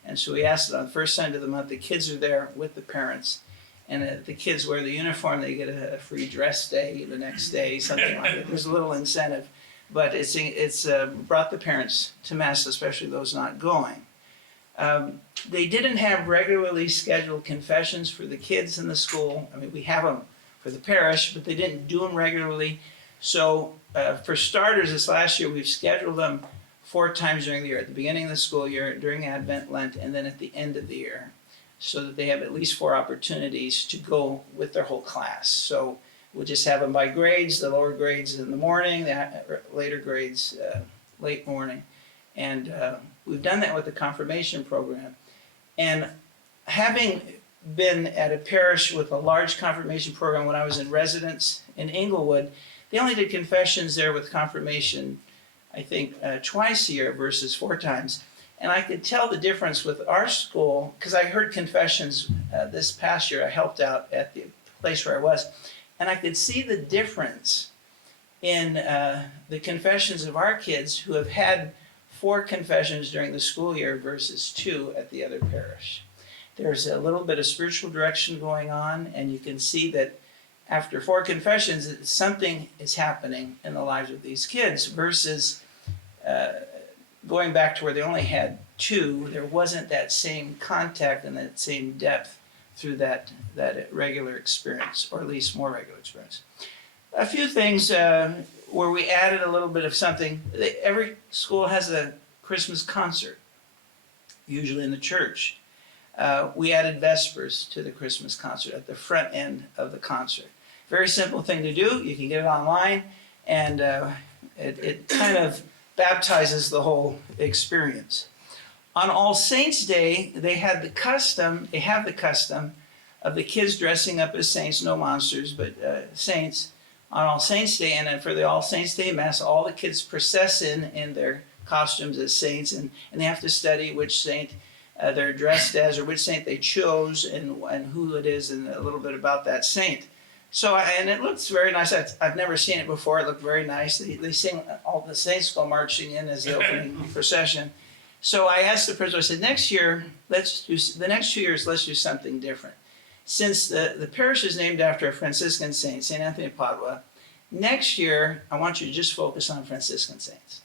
And so we asked it on the first Sunday of the month. The kids are there with the parents. And the kids wear the uniform. They get a free dress day the next day, something like that. There's a little incentive. But it's brought the parents to Mass, especially those not going. They didn't have regularly scheduled confessions for the kids in the school. I mean, we have them for the parish, but they didn't do them regularly. So for starters, this last year, we've scheduled them 4 times during the year, at the beginning of the school year, during Advent, Lent, and then at the end of the year, so that they have at least 4 opportunities to go with their whole class. So we'll just have them by grades, the lower grades in the morning, the later grades late morning. And we've done that with the confirmation program. And having been at a parish with a large confirmation program when I was in residence in Inglewood, they only did confessions there with confirmation, I think, twice a year versus 4 times. And I could tell the difference with our school, because I heard confessions this past year. I helped out at the place where I was. And I could see the difference in the confessions of our kids who have had 4 confessions during the school year versus 2 at the other parish. There's a little bit of spiritual direction going on, and you can see that after 4 confessions, something is happening in the lives of these kids versus going back to where they only had 2. There wasn't that same contact and that same depth through that regular experience, or at least more regular experience. A few things where we added a little bit of something. Every school has a Christmas concert, usually in the church. We added Vespers to the Christmas concert at the front end of the concert. Very simple thing to do. You can get it online, and it kind of baptizes the whole experience. On All Saints' Day, they have the custom of the kids dressing up as saints, no monsters, but saints, on All Saints' Day. And then for the All Saints' Day Mass, all the kids process in their costumes as saints, and they have to study which saint they're dressed as, or which saint they chose, and who it is, and a little bit about that saint. So, and it looks very nice. I've never seen it before. It looked very nice. They sing, all the saints go marching in as the opening procession. So I asked the principal, I said, next year, the next 2 years, let's do something different. Since the parish is named after a Franciscan saint, St. Anthony of Padua, next year, I want you to just focus on Franciscan saints.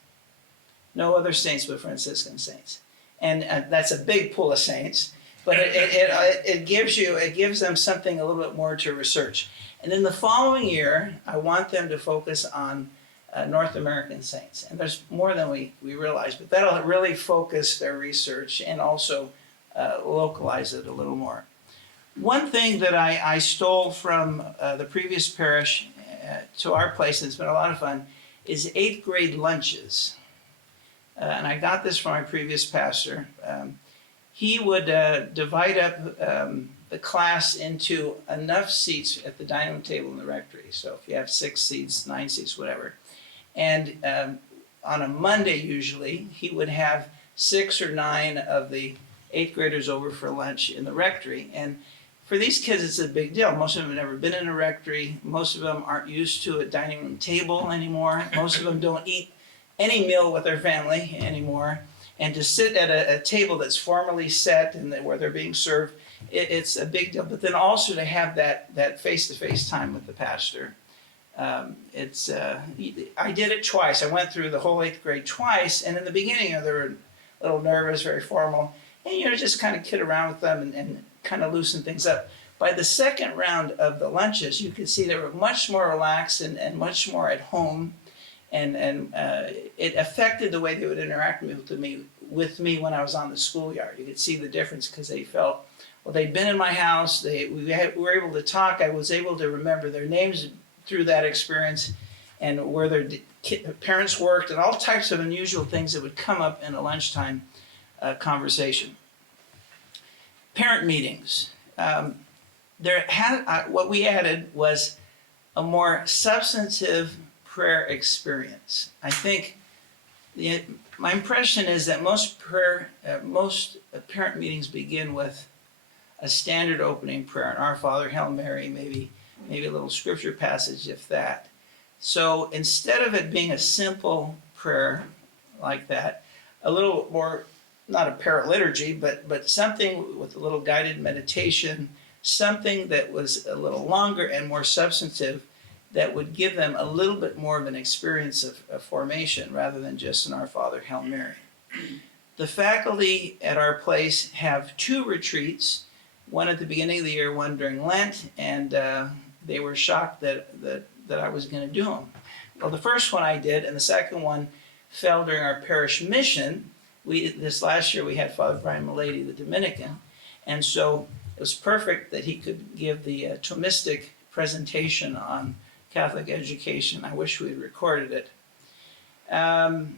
No other saints but Franciscan saints. And that's a big pool of saints, but it gives them something a little bit more to research. And then the following year, I want them to focus on North American saints. And there's more than we realize, but that'll really focus their research and also localize it a little more. One thing that I stole from the previous parish to our place, and it's been a lot of fun, is 8th grade lunches. And I got this from my previous pastor. He would divide up the class into enough seats at the dining room table in the rectory. So if you have 6 seats, 9 seats, whatever. And on a Monday usually, he would have 6 or 9 of the 8th graders over for lunch in the rectory. And for these kids, it's a big deal. Most of them have never been in a rectory. Most of them aren't used to a dining room table anymore. Most of them don't eat any meal with their family anymore. And to sit at a table that's formally set and where they're being served, it's a big deal. But then also to have that face-to-face time with the pastor. I did it twice. I went through the whole 8th grade twice, and in the beginning they were a little nervous, very formal, and just kind of kid around with them and kind of loosen things up. By the second round of the lunches, you could see they were much more relaxed and much more at home, and it affected the way they would interact with me when I was on the schoolyard. You could see the difference because they felt, well, they'd been in my house, we were able to talk, I was able to remember their names through that experience and where their parents worked and all types of unusual things that would come up in a lunchtime conversation. Parent meetings. What we added was a more substantive prayer experience. I think my impression is that most parent meetings begin with a standard opening prayer, an Our Father, Hail Mary, maybe a little scripture passage, if that. So instead of it being a simple prayer like that, a little more, not a paraliturgy, but something with a little guided meditation, something that was a little longer and more substantive that would give them a little bit more of an experience of formation rather than just an Our Father, Hail Mary. The faculty at our place have 2 retreats, one at the beginning of the year, one during Lent, and they were shocked that I was going to do them. Well, the first one I did, and the second one fell during our parish mission. This last year we had Father Brian Milady, the Dominican, and so it was perfect that he could give the Thomistic presentation on Catholic education. I wish we had recorded it. The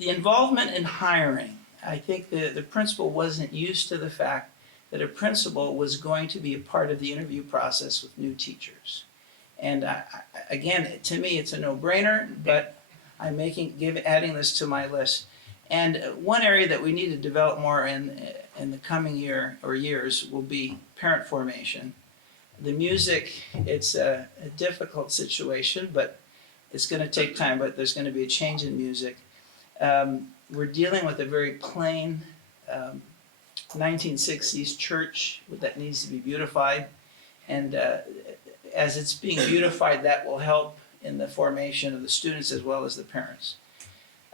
involvement in hiring. I think the principal wasn't used to the fact that a principal was going to be a part of the interview process with new teachers. And again, to me, it's a no-brainer, but I'm adding this to my list. And one area that we need to develop more in the coming year or years will be parent formation. The music, it's a difficult situation, but it's going to take time, but there's going to be a change in music. We're dealing with a very plain 1960s church that needs to be beautified. And as it's being beautified, that will help in the formation of the students as well as the parents.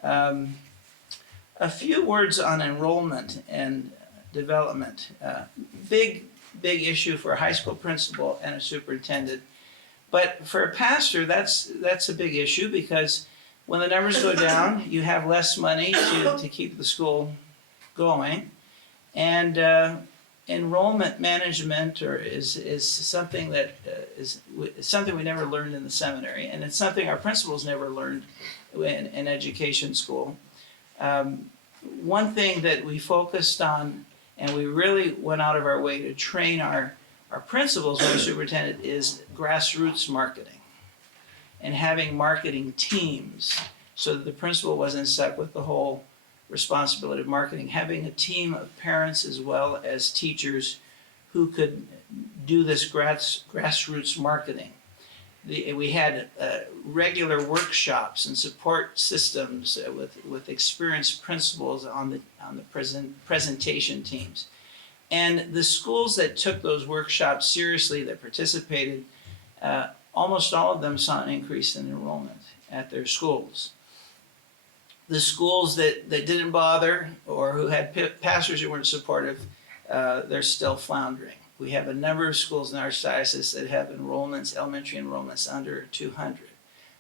A few words on enrollment and development. Big issue for a high school principal and a superintendent. But for a pastor, that's a big issue because when the numbers go down, you have less money to keep the school going. And enrollment management is something that is something we never learned in the seminary, and it's something our principals never learned in education school. One thing that we focused on, and we really went out of our way to train our principals and our superintendent, is grassroots marketing and having marketing teams so that the principal wasn't stuck with the whole responsibility of marketing, having a team of parents as well as teachers who could do this grassroots marketing. We had regular workshops and support systems with experienced principals on the presentation teams. And the schools that took those workshops seriously, that participated, almost all of them saw an increase in enrollment at their schools. The schools that didn't bother, or who had pastors who weren't supportive, they're still floundering. We have a number of schools in our diocese that have enrollments, elementary enrollments under 200,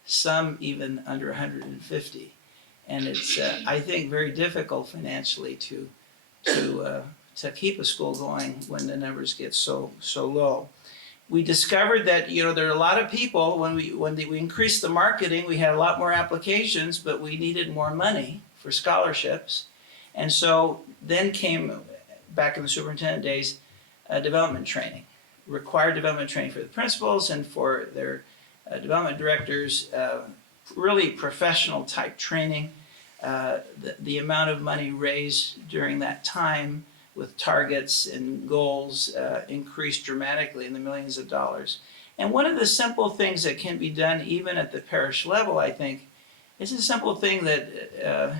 some even under 150. And it's, I think, very difficult financially to keep a school going when the numbers get so low. We discovered that, you know, there are a lot of people, when we increased the marketing, we had a lot more applications, but we needed more money for scholarships. And so then came, back in the superintendent days, development training, required development training for the principals and for their development directors, really professional type training. The amount of money raised during that time with targets and goals increased dramatically in the millions of dollars. And one of the simple things that can be done even at the parish level, I think, is a simple thing that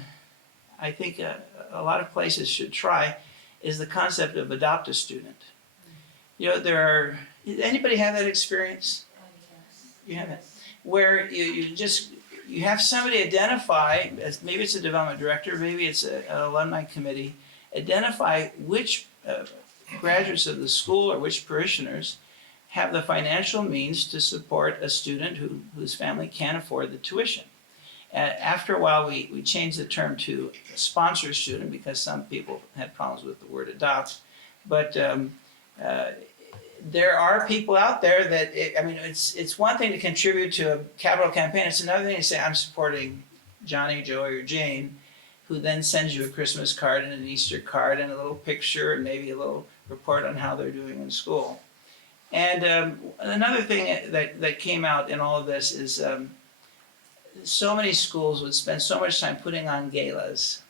I think a lot of places should try, is the concept of adopt a student. You know, anybody have that experience? You haven't? Where you have somebody identify, maybe it's a development director, maybe it's an alumni committee, identify which graduates of the school or which parishioners have the financial means to support a student whose family can't afford the tuition. After a while, we changed the term to sponsor student because some people had problems with the word adopt. But there are people out there that, it's one thing to contribute to a capital campaign. It's another thing to say, I'm supporting Johnny, Joey, or Jane, who then sends you a Christmas card and an Easter card and a little picture and maybe a little report on how they're doing in school. And another thing that came out in all of this is so many schools would spend so much time putting on galas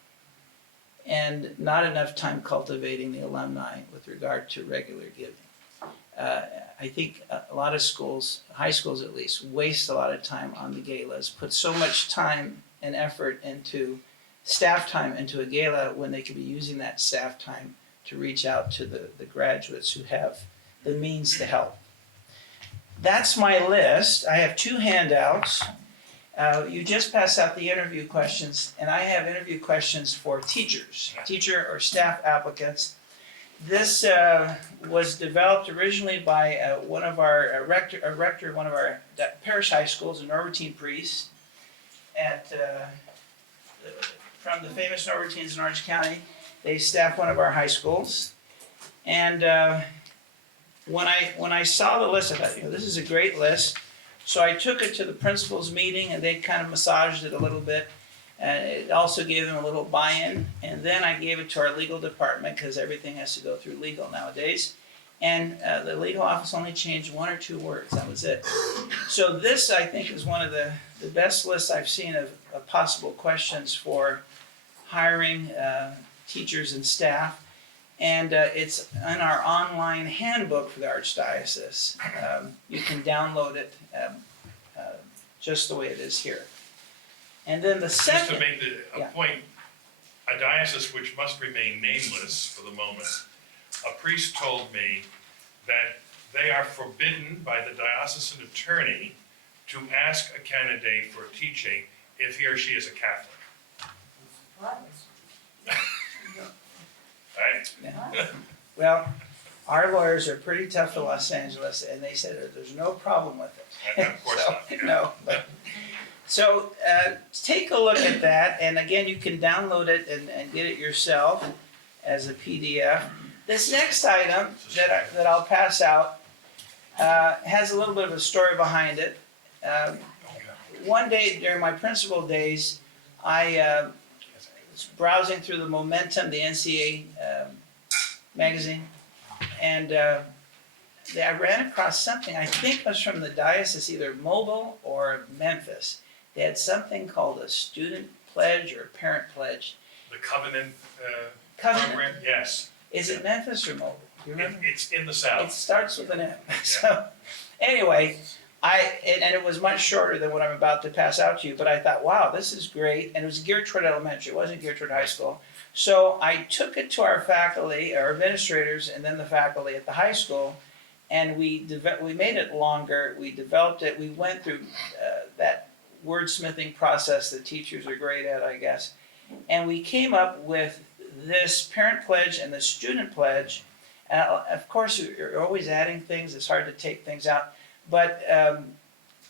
and not enough time cultivating the alumni with regard to regular giving. I think a lot of schools, high schools at least, waste a lot of time on the galas, put so much time and effort into staff time into a gala when they could be using that staff time to reach out to the graduates who have the means to help. That's my list. I have 2 handouts. You just passed out the interview questions, and I have interview questions for teachers, teacher or staff applicants. This was developed originally by one of our rector of one of our parish high schools, a Norbertine priest, from the famous Norbertines in Orange County. They staff one of our high schools, and when I saw the list, I thought, this is a great list. So I took it to the principals meeting, and they kind of massaged it a little bit. It also gave them a little buy-in, and then I gave it to our legal department because everything has to go through legal nowadays. And the legal office only changed 1 or 2 words. That was it. So this, I think, is one of the best lists I've seen of possible questions for hiring teachers and staff. And it's in our online handbook for the Archdiocese. You can download it just the way it is here. And then the second... Just to make a point, a diocese which must remain nameless for the moment, a priest told me that they are forbidden by the diocesan attorney to ask a candidate for teaching if he or she is a Catholic. Right? Yeah. Well, our lawyers are pretty tough in Los Angeles, and they said there's no problem with it. Of course not. Yeah. No. So take a look at that, and again, you can download it and get it yourself as a PDF. This next item that I'll pass out has a little bit of a story behind it. One day during my principal days, I was browsing through the Momentum, the NCA magazine, and I ran across something, I think it was from the diocese, either Mobile or Memphis. They had something called a student pledge or parent pledge. The Covenant Covenant? program, yes. Is it Memphis or Mobile? Do you remember? It's in the South. It starts with an M. So anyway, And it was much shorter than what I'm about to pass out to you, but I thought, wow, this is great. And it was geared toward elementary, it wasn't geared toward high school. So I took it to our faculty, our administrators, and then the faculty at the high school, and we made it longer, we developed it, we went through that wordsmithing process that teachers are great at, I guess. And we came up with this parent pledge and the student pledge. Of course, you're always adding things, it's hard to take things out. But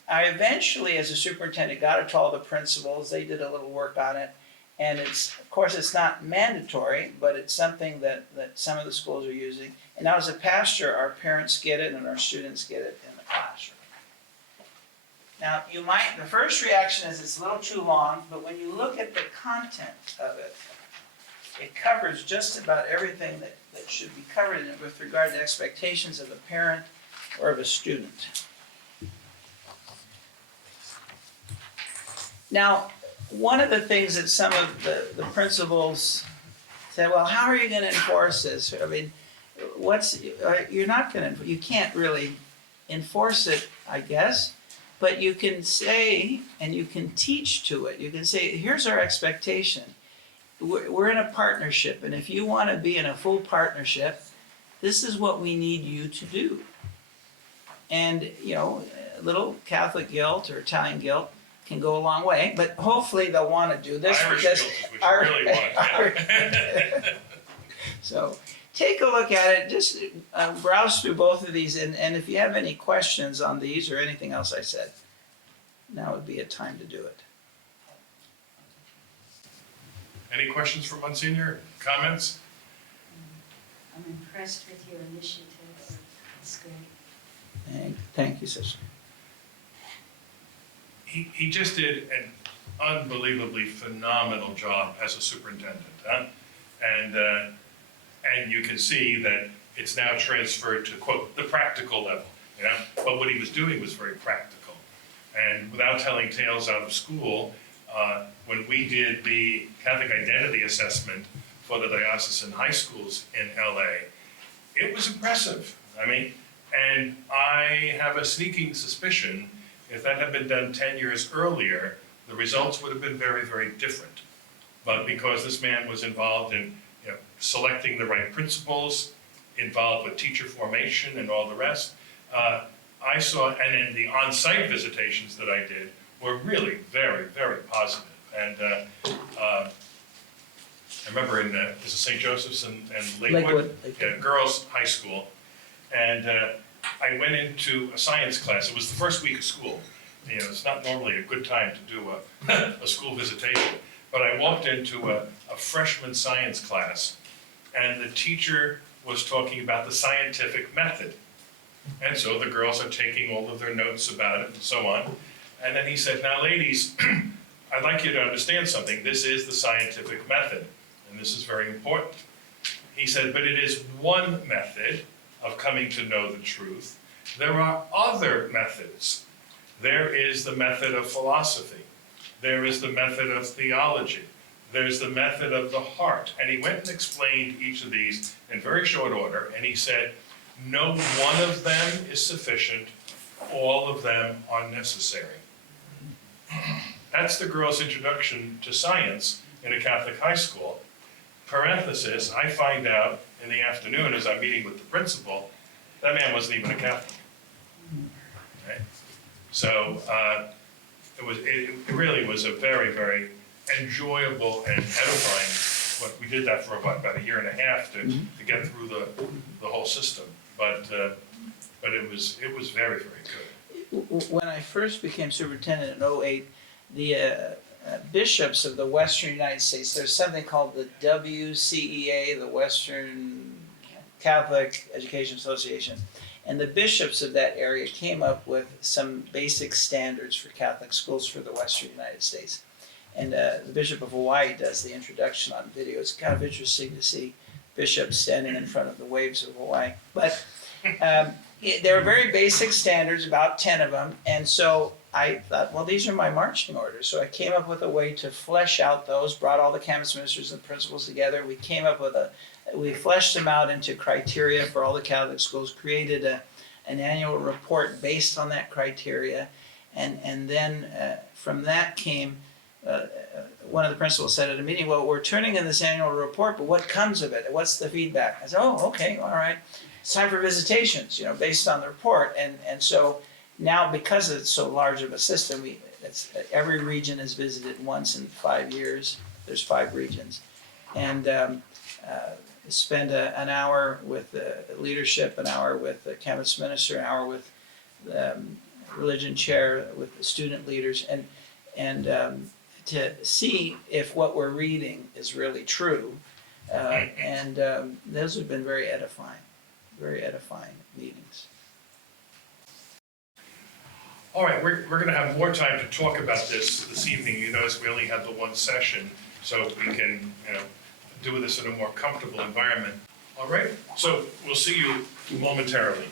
I eventually, as a superintendent, got it to all the principals, they did a little work on it. And of course, it's not mandatory, but it's something that some of the schools are using. And now as a pastor, our parents get it and our students get it in the classroom. Now, the first reaction is it's a little too long, but when you look at the content of it, it covers just about everything that should be covered in it with regard to expectations of a parent or of a student. Now, one of the things that some of the principals said, well, how are you going to enforce this? I mean, you can't really enforce it, I guess, but you can say, and you can teach to it. You can say, here's our expectation. We're in a partnership, and if you want to be in a full partnership, this is what we need you to do. And, a little Catholic guilt or Italian guilt can go a long way, but hopefully they'll want to do this. Irish because guilt is what you really want. So take a look at it, just browse through both of these, and if you have any questions on these or anything else I said, now would be a time to do it. Any questions for Monsignor? Comments? I'm impressed with your initiative. It's great. Thank you, sister. He just did an unbelievably phenomenal job as a superintendent, huh? And you can see that it's now transferred to, quote, the practical level, But what he was doing was very practical. And without telling tales out of school, when we did the Catholic identity assessment for the diocesan high schools in LA, it was impressive. And I have a sneaking suspicion if that had been done 10 years earlier, the results would have been very, very different. But because this man was involved in selecting the right principals, involved with teacher formation and all the rest, I saw, and then the on-site visitations that I did were really very, very positive. And I remember in this is St. Joseph's and Lakewood. Yeah, girls' high school, and I went into a science class. It was the first week of school. It's not normally a good time to do a school visitation, but I walked into a freshman science class, and the teacher was talking about the scientific method. And so the girls are taking all of their notes about it and so on. And then he said, now ladies, I'd like you to understand something. This is the scientific method, and this is very important. He said, but it is one method of coming to know the truth. There are other methods. There is the method of philosophy. There is the method of theology. There's the method of the heart. And he went and explained each of these in very short order, and he said, no one of them is sufficient, all of them are necessary. That's the girls' introduction to science in a Catholic high school. Parenthesis, I find out in the afternoon as I'm meeting with the principal, that man wasn't even a Catholic. Right? So it really was a very, very enjoyable and edifying. We did that for about a year and a half to get through the whole system. But it was very, very good. When I first became superintendent in 2008, the bishops of the Western United States, there's something called the WCEA, the Western Catholic Education Association, and the bishops of that area came up with some basic standards for Catholic schools for the Western United States. And the Bishop of Hawaii does the introduction on video. It's kind of interesting to see bishops standing in front of the waves of Hawaii. But there are very basic standards, about 10 of them, and so I thought, well, these are my marching orders. So I came up with a way to flesh out those, brought all the campus ministers and principals together. We came up with we fleshed them out into criteria for all the Catholic schools, created an annual report based on that criteria. And then from that came, one of the principals said at a meeting, well, we're turning in this annual report, but what comes of it? What's the feedback? I said, oh, okay, all right. It's time for visitations, based on the report. And so now, because it's so large of a system, every region is visited once in 5 years. There's 5 regions. And spend an hour with the leadership, an hour with the campus minister, an hour with the religion chair, with the student leaders, and to see if what we're reading is really true. And those have been very edifying meetings. All right, we're going to have more time to talk about this evening. You notice we only had the one session, so we can, do this in a more comfortable environment. All right, so we'll see you momentarily.